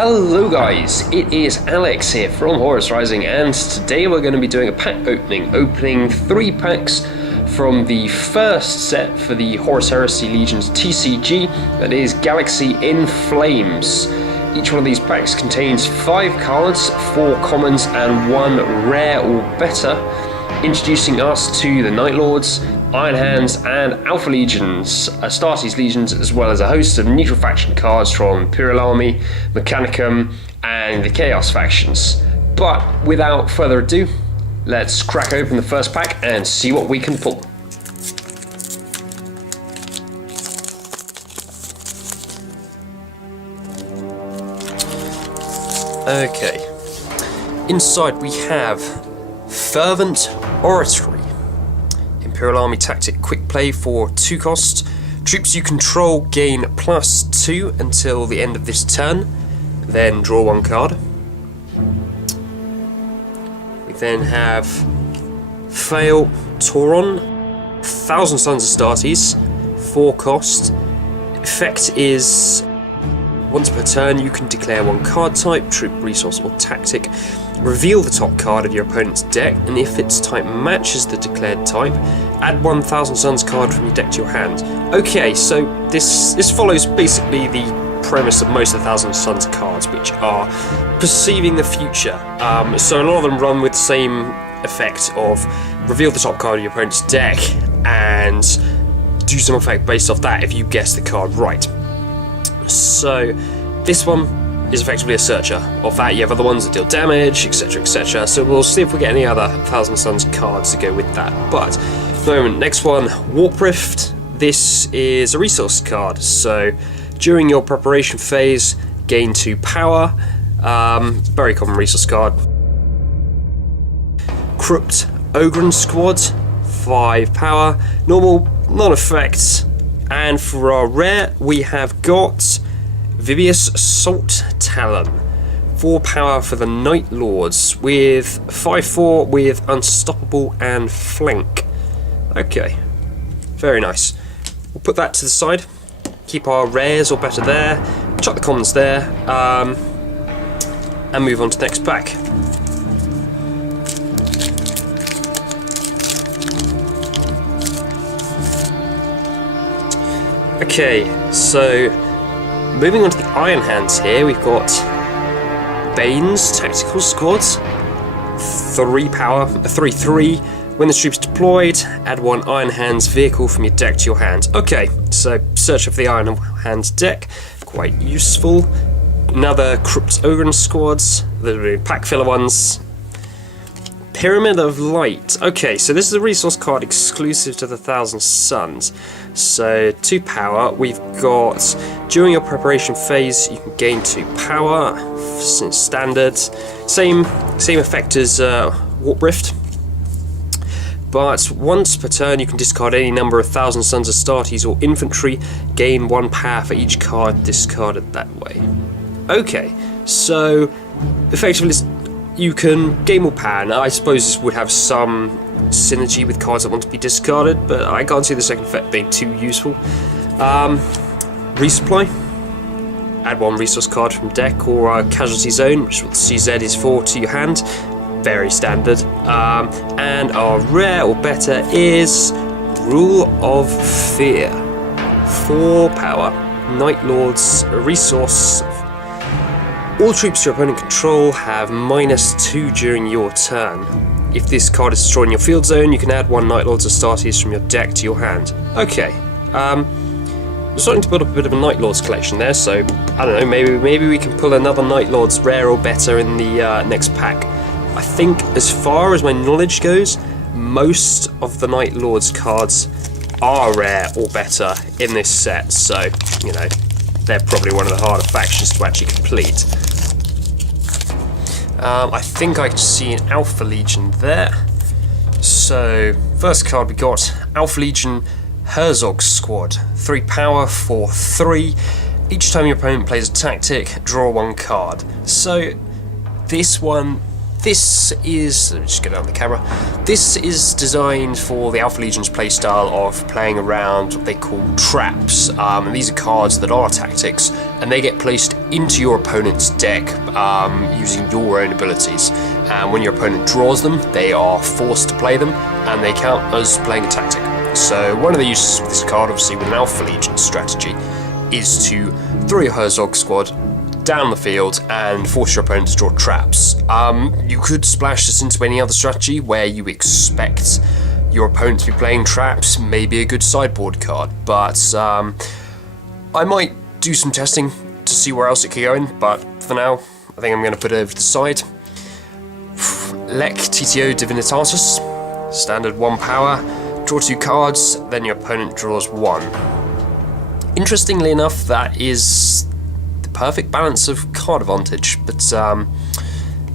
Hello guys, it is Alex here from Horus Rising, and today we're going to be doing a pack opening 3 packs from the first set for the Horus Heresy Legions TCG, that is Galaxy in Flames. Each one of these packs contains 5 cards, 4 commons and 1 rare or better, introducing us to the Night Lords, Iron Hands and Alpha Legions, Astartes Legions, as well as a host of neutral faction cards from Imperial Army, Mechanicum and the Chaos factions. But without further ado, let's crack open the first pack and see what we can pull. Okay, inside we have Fervent Oratory, Imperial Army tactic, quick play for 2 cost. Troops you control gain +2 until the end of this turn, then draw 1 card. We then have Fail Tauron, 1000 Sons Astartes, 4 cost. Effect is once per turn you can declare 1 card type, troop, resource or tactic. Reveal the top card of your opponent's deck, and if its type matches the declared type, add 1000 Suns card from your deck to your hand. Okay, so this follows basically the premise of most of 1000 Suns cards, which are perceiving the future. So a lot of them run with the same effect of reveal the top card of your opponent's deck and do some effect based off that if you guess the card right. So this one is effectively a searcher of that. You have other ones that deal damage, etc, etc. So we'll see if we get any other 1000 Suns cards to go with that. But at the moment, next one, Warp Rift. This is a resource card. So during your preparation phase, gain 2 power. Very common resource card. Crypt Ogren Squad, 5 power. Normal, non-effects. And for our rare, we have got Vibius Salt Talon, 4 power for the Night Lords, with 5/4 with Unstoppable and Flank. Okay, very nice. We'll put that to the side, keep our rares or better there, chuck the commons there, and move on to the next pack. Okay, so moving on to the Iron Hands here, we've got Bane's Tactical Squads, 3 power, 3/3. When the troop's deployed, add 1 Iron Hands vehicle from your deck to your hand. Okay, so search of the Iron Hands deck, quite useful. Another Crypt Ogren Squads, the pack filler ones. Pyramid of Light. Okay, so this is a resource card exclusive to the 1000 Suns. So 2 power. We've got during your preparation phase you can gain 2 power since standard. Same effect as Warp Rift. But once per turn you can discard any number of 1000 Suns Astartes or infantry. Gain 1 power for each card discarded that way. Okay, so effectively you can gain more power. Now, I suppose this would have some synergy with cards that want to be discarded, but I can't see the second effect being too useful. Resupply. Add 1 resource card from deck or casualty zone, which is what the CZ is for, to your hand. Very standard. And our rare or better is Rule of Fear. 4 power. Night Lords, a resource. All troops your opponent control have -2 during your turn. If this card is destroyed in your field zone, you can add 1 Night Lords Astartes from your deck to your hand. Okay, we're starting to build up a bit of a Night Lords collection there, so I don't know, maybe we can pull another Night Lords rare or better in the next pack. I think as far as my knowledge goes, most of the Night Lords cards are rare or better in this set, so, you know, they're probably one of the harder factions to actually complete. I think I can see an Alpha Legion there. So, first card we got Alpha Legion Herzog Squad, 3 power for 3. Each time your opponent plays a tactic, draw 1 card. So, this one This is, let me just get out of the camera, this is designed for the Alpha Legion's playstyle of playing around what they call traps. And these are cards that are tactics, and they get placed into your opponent's deck using your own abilities. And when your opponent draws them, they are forced to play them, and they count as playing a tactic. So one of the uses of this card, obviously with an Alpha Legion strategy, is to throw your Herzog squad down the field and force your opponent to draw traps. You could splash this into any other strategy where you expect your opponent to be playing traps, maybe a good sideboard card, but I might do some testing to see where else it could go in, but for now, I think I'm going to put it over to the side. Lek TTO Divinitatus, standard 1 power, draw 2 cards, then your opponent draws 1. Interestingly enough, that is perfect balance of card advantage, but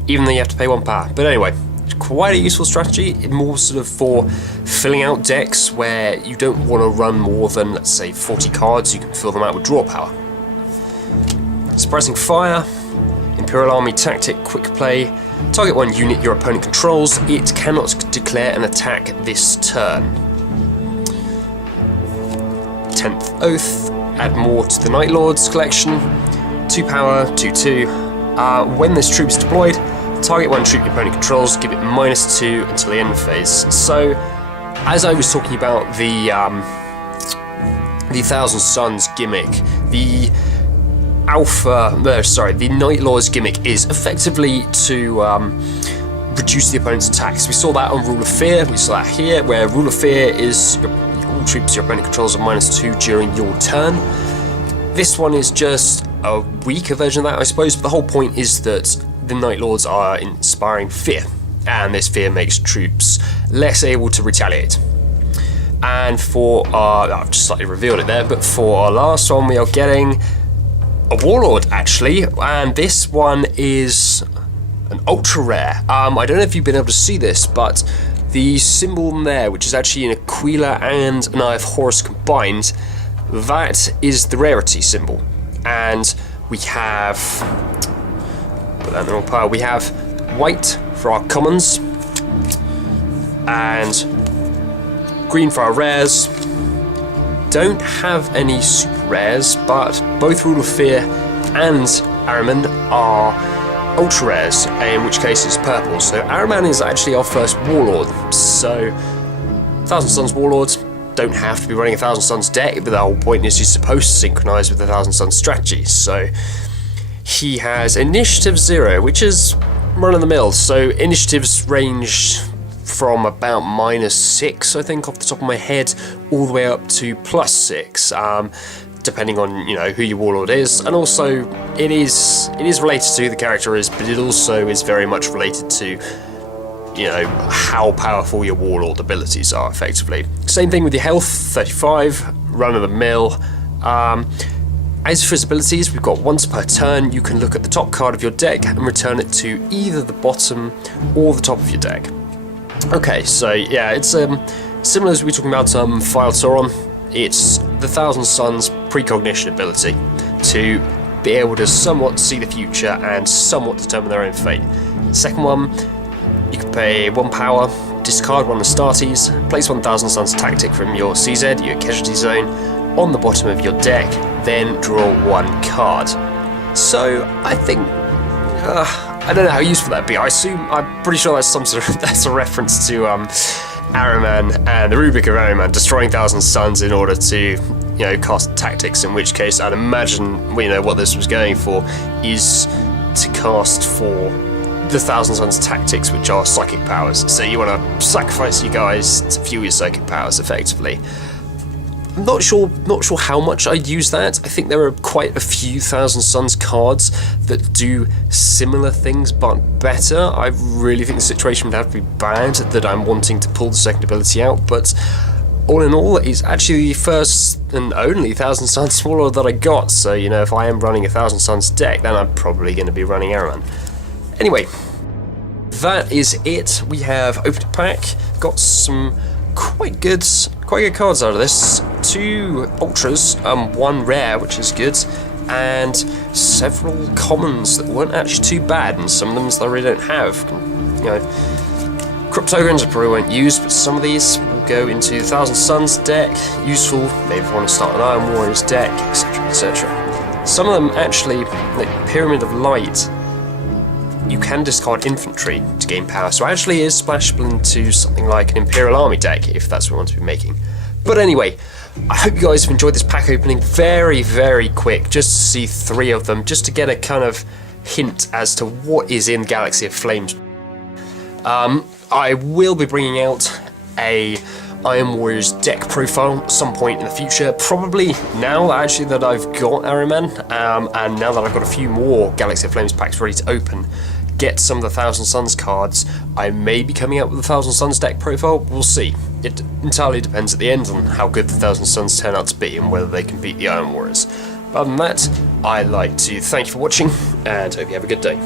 even though you have to pay 1 power. But anyway, it's quite a useful strategy, more sort of for filling out decks where you don't want to run more than, let's say, 40 cards. You can fill them out with draw power. Suppressing Fire, Imperial Army Tactic, Quick Play, target 1 unit your opponent controls, it cannot declare an attack this turn. 10th Oath, add more to the Night Lords collection. 2 power, 2/2. When this troop is deployed, target 1 troop your opponent controls, give it -2 until the end phase. So, as I was talking about the Thousand Suns gimmick, the Night Lords gimmick is effectively to reduce the opponent's attacks. We saw that on Rule of Fear, we saw that here, where Rule of Fear is all troops your opponent controls are -2 during your turn. This one is just a weaker version of that, I suppose, but the whole point is that the Night Lords are inspiring fear, and this fear makes troops less able to retaliate. And for our, I've just slightly revealed it there, but for our last one we are getting a Warlord, actually, and this one is an ultra rare. I don't know if you've been able to see this, but the symbol there, which is actually an Aquila and an Eye of Horus combined, that is the rarity symbol. And we have, put that in the wrong pile, we have white for our commons, and green for our rares. Don't have any super rares, but both Rule of Fear and Ahriman are ultra rares, in which case it's purple. So Ahriman is actually our first Warlord. So Thousand Suns Warlords don't have to be running a Thousand Suns deck, but the whole point is you're supposed to synchronize with the Thousand Suns strategy. So he has initiative 0, which is run of the mill. So initiatives range from about -6, I think, off the top of my head, all the way up to +6, depending on who your Warlord is, and also it is related to who the character is, but it also is very much related to how powerful your Warlord abilities are, effectively. Same thing with your health, 35, run of the mill. As for his abilities, we've got once per turn you can look at the top card of your deck and return it to either the bottom or the top of your deck. Okay, so yeah, it's similar as we were talking about File Sauron. It's the Thousand Suns precognition ability to be able to somewhat see the future and somewhat determine their own fate. Second one, you can pay 1 power, discard 1 Astartes, place 1 Thousand Suns tactic from your CZ, your casualty zone, on the bottom of your deck, then draw 1 card. So I think I don't know how useful that'd be. I'm pretty sure that's a reference to Ahriman and the Rubric of Ahriman destroying Thousand Suns in order to cast tactics, in which case I'd imagine what this was going for is to cast for the Thousand Suns tactics, which are psychic powers. So you want to sacrifice you guys to fuel your psychic powers effectively. I'm not sure how much I'd use that. I think there are quite a few Thousand Suns cards that do similar things but better. I really think the situation would have to be bad that I'm wanting to pull the second ability out, but all in all, it's actually the first and only Thousand Suns Warlord that I got, so if I am running a Thousand Suns deck, then I'm probably going to be running Ahriman. Anyway, that is it. We have opened a pack, got some quite good cards out of this. 2 ultras, 1 rare, which is good, and several commons that weren't actually too bad, and some of them that I really don't have. You know, Cryptograms I probably won't use, but some of these will go into the Thousand Suns deck, useful, maybe if I want to start an Iron Warriors deck, etc, etc. Some of them actually, like Pyramid of Light, you can discard infantry to gain power, so actually it is splashable into something like an Imperial Army deck, if that's what we want to be making. But anyway, I hope you guys have enjoyed this pack opening. Very, very quick, just to see 3 of them, just to get a kind of hint as to what is in Galaxy of Flames. I will be bringing out a Iron Warriors deck profile at some point in the future, probably now actually that I've got Iron Man, and now that I've got a few more Galaxy of Flames packs ready to open, get some of the Thousand Suns cards. I may be coming out with a Thousand Suns deck profile, we'll see. It entirely depends at the end on how good the Thousand Suns turn out to be and whether they can beat the Iron Warriors. But other than that, I'd like to thank you for watching, and hope you have a good day.